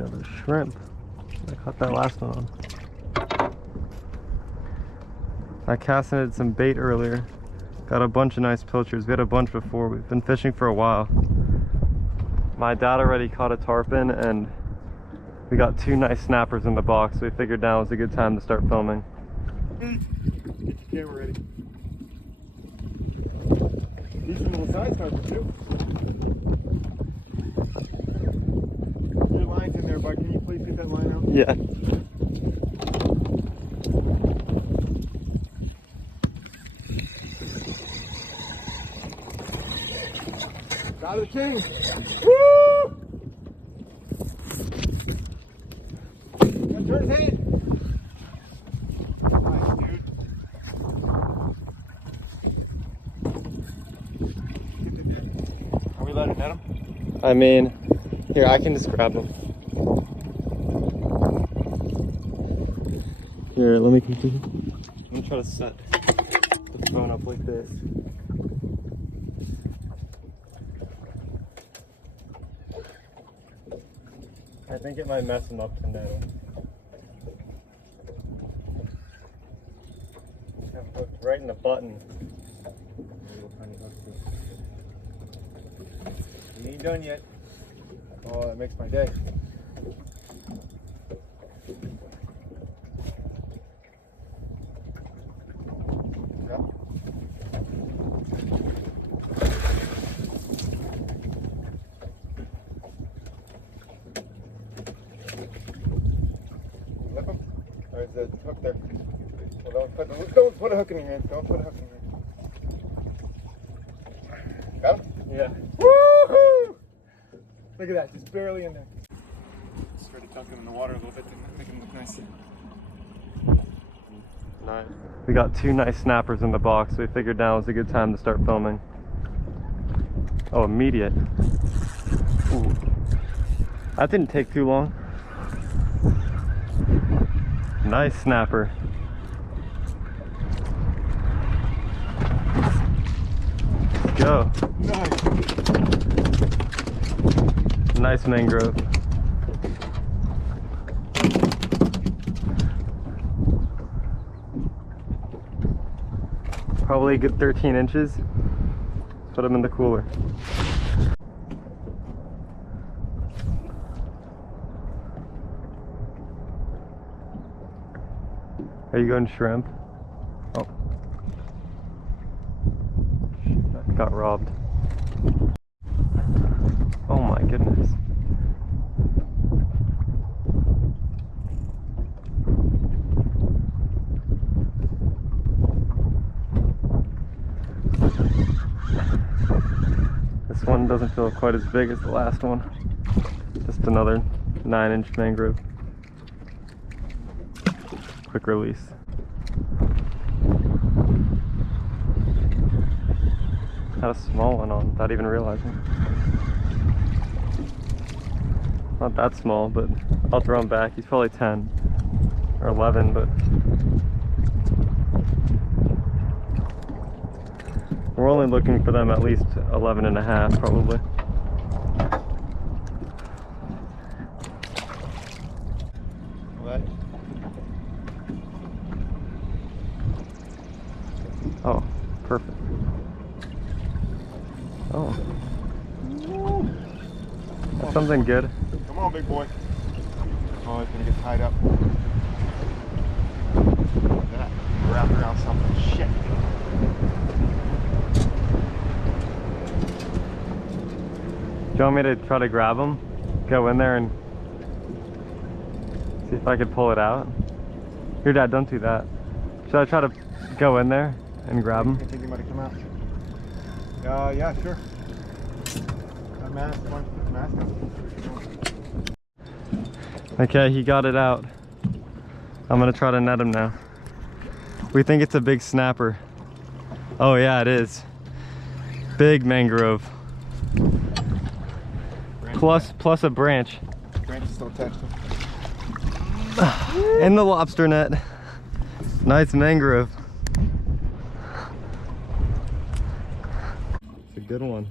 another shrimp. I caught that last one on. I casted some bait earlier. Got a bunch of nice pilchers. We had a bunch before. We've been fishing for a while. My dad already caught a tarpon and we got 2 nice snappers in the box. So we figured now was a good time to start filming. Get your camera ready. Decent little size snapper too. Your line's in there, bud. Can you please get that line out? Yeah. Got the king. Woo! Now turn his head. Nice, dude. Are we letting net him? I mean, here, I can just grab them. Here, let me continue. I'm gonna try to set the phone up like this. I think it might mess him up to net him. I've hooked right in the button. We ain't done yet. Oh, that makes my day. Yeah. Lip him? Or is the hook there? Well, don't put a hook in your hand. Don't put a hook in your hand. Got him? Yeah. Woohoo! Look at that, just barely in there. Just try to dunk him in the water a little bit to make him look nice. Nice. We got 2 nice snappers in the box, so we figured now was a good time to start filming. Oh, immediate. Ooh. That didn't take too long. Nice snapper. Let's go. Nice. Nice mangrove. Probably a good 13 inches. Put them in the cooler. Are you going shrimp? Oh. That got robbed. Oh my goodness. This one doesn't feel quite as big as the last one. Just another 9-inch mangrove. Quick release. Had a small one on without even realizing. Not that small, but I'll throw him back. He's probably 10 or 11, but we're only looking for them at least 11 and a half, probably. What? Oh, perfect. Oh. That's something good. Come on, big boy. Oh, it's gonna get tied up. That wrapped around something. Shit. Do you want me to try to grab him? Go in there and see if I could pull it out? Here, Dad, don't do that. Should I try to go in there and grab him? I think he might have come out. Yeah, sure. That mask, why don't you put the mask on? Okay, he got it out. I'm gonna try to net him now. We think it's a big snapper. Oh yeah, it is. Big mangrove. Plus a branch. Branch is still attached to him. In the lobster net. Nice mangrove. It's a good one.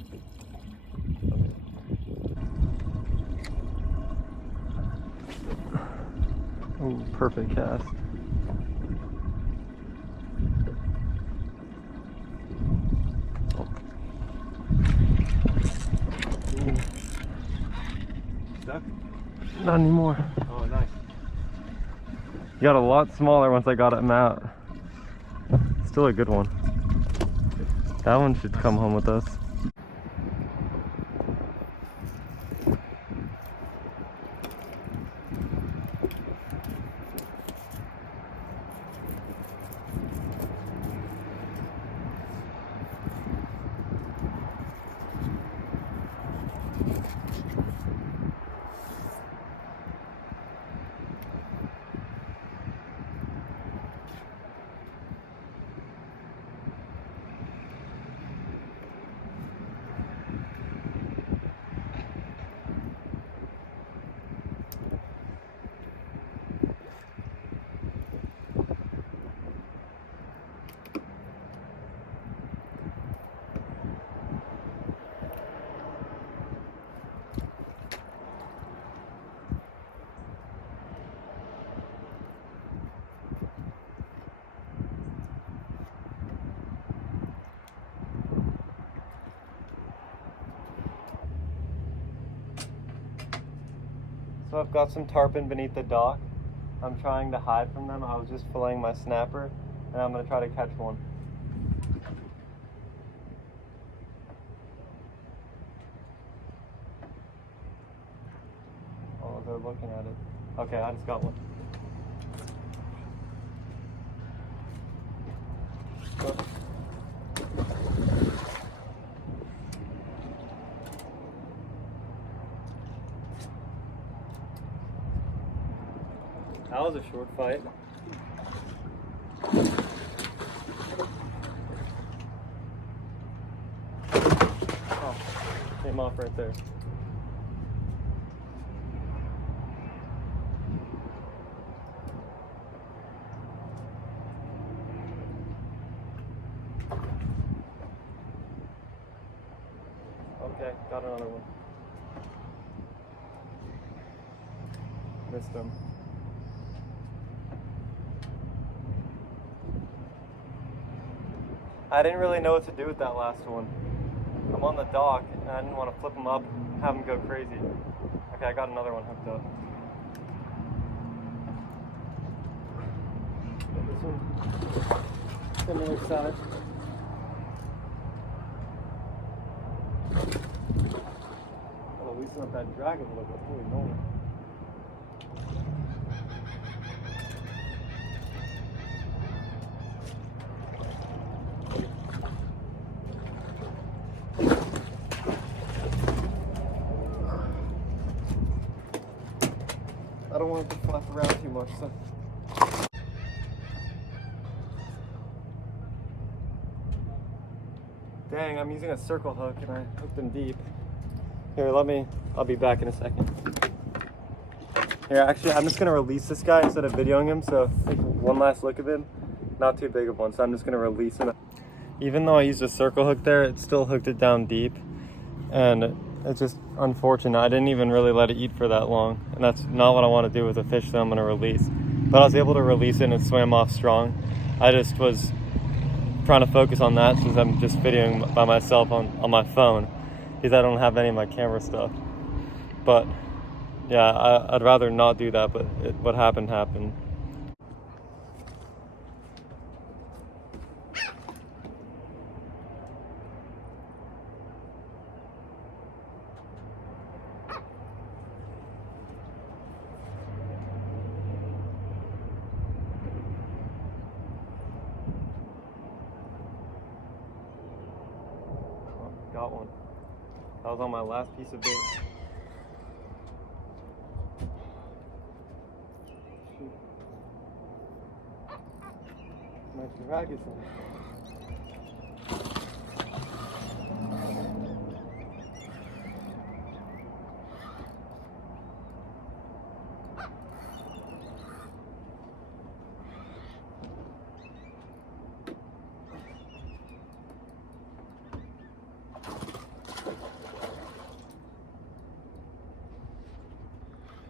Ooh, perfect cast. Stuck? Not anymore. Oh, nice. You got a lot smaller once I got him out. Still a good one. That one should come home with us. So I've got some tarpon beneath the dock. I'm trying to hide from them. I was just filleting my snapper, and I'm gonna try to catch one. Oh, they're looking at it. Okay, I just got one. Go. That was a short fight. Oh, came off right there. Okay, got another one. Missed him. I didn't really know what to do with that last one. I'm on the dock and I didn't want to flip him up, have him go crazy. Okay, I got another one hooked up. This one, similar side. Gotta loosen up that drag a little bit. Holy moly. I don't want it to flap around too much, so. Dang, I'm using a circle hook and I hooked him deep. Here, I'll be back in a second. Here, actually, I'm just gonna release this guy instead of videoing him, so take one last look at him. Not too big of one, so I'm just gonna release him. Even though I used a circle hook there, it still hooked it down deep. And it's just unfortunate. I didn't even really let it eat for that long. And that's not what I want to do with a fish that I'm gonna release. But I was able to release it and it swam off strong. I just was trying to focus on that since I'm just videoing by myself on my phone because I don't have any of my camera stuff. But yeah, I'd rather not do that, but what happened happened. Got one. That was on my last piece of bait. Shoot. My drag is on.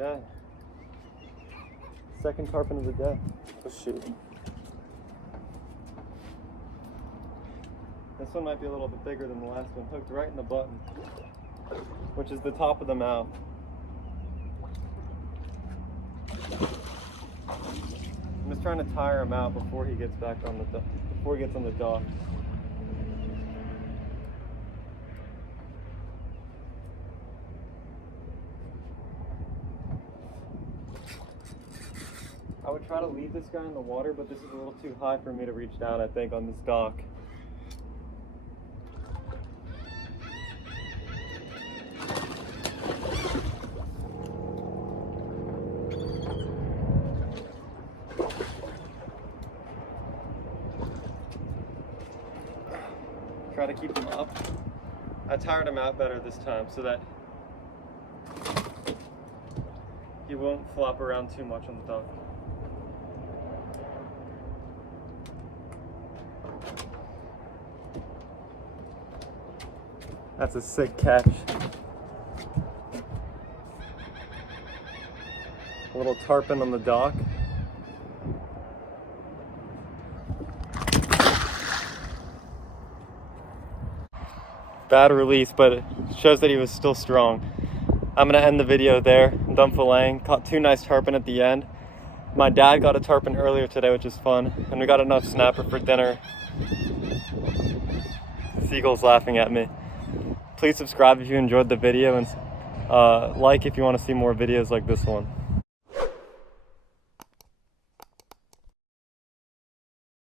Okay. Second tarpon of the day. Oh shoot. This one might be a little bit bigger than the last one. Hooked right in the button, which is the top of the mouth. I'm just trying to tire him out before he gets back on the before he gets on the dock. I would try to leave this guy in the water, but this is a little too high for me to reach down, I think, on this dock. Try to keep him up. I tired him out better this time so that he won't flop around too much on the dock. That's a sick catch. A little tarpon on the dock. Bad release, but it shows that he was still strong. I'm gonna end the video there. I'm done filleting. Caught 2 nice tarpon at the end. My dad got a tarpon earlier today, which is fun. And we got enough snapper for dinner. Seagull's laughing at me. Please subscribe if you enjoyed the video, and like if you want to see more videos like this one.